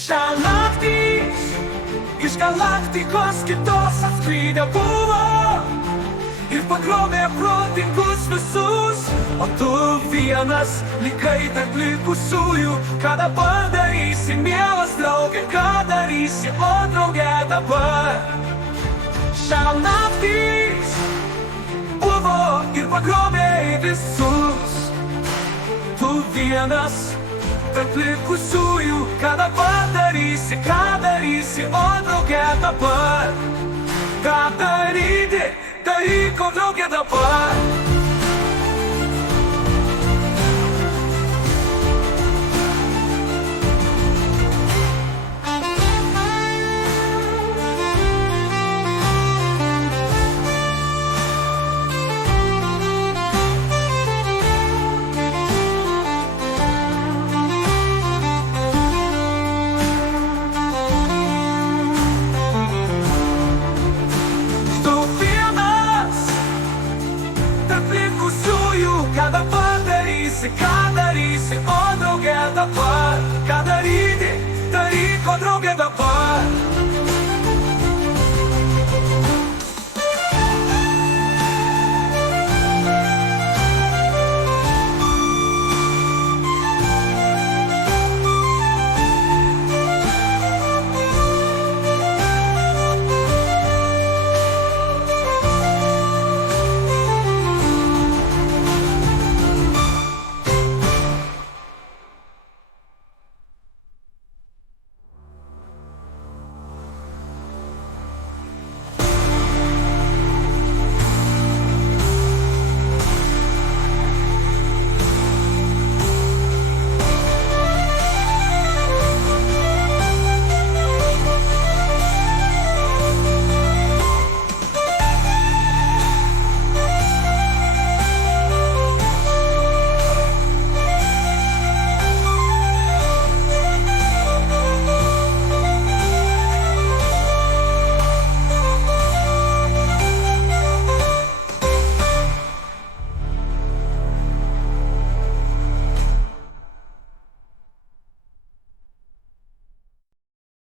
Šiąnaktis iš galaktikos kitos atskridė buvo ir pagrobė protingus visus, o tu vienas likai tarp likusiųjų. Ką dabar darysi, mielas draugė, ką darysi, o drauge dabar? Šiąnaktis buvo ir pagrobė visus, tu vienas tarp likusiųjų. Ką dabar darysi, o drauge dabar? Ką daryti, daryk, o drauge dabar? Ką dabar darysi, ką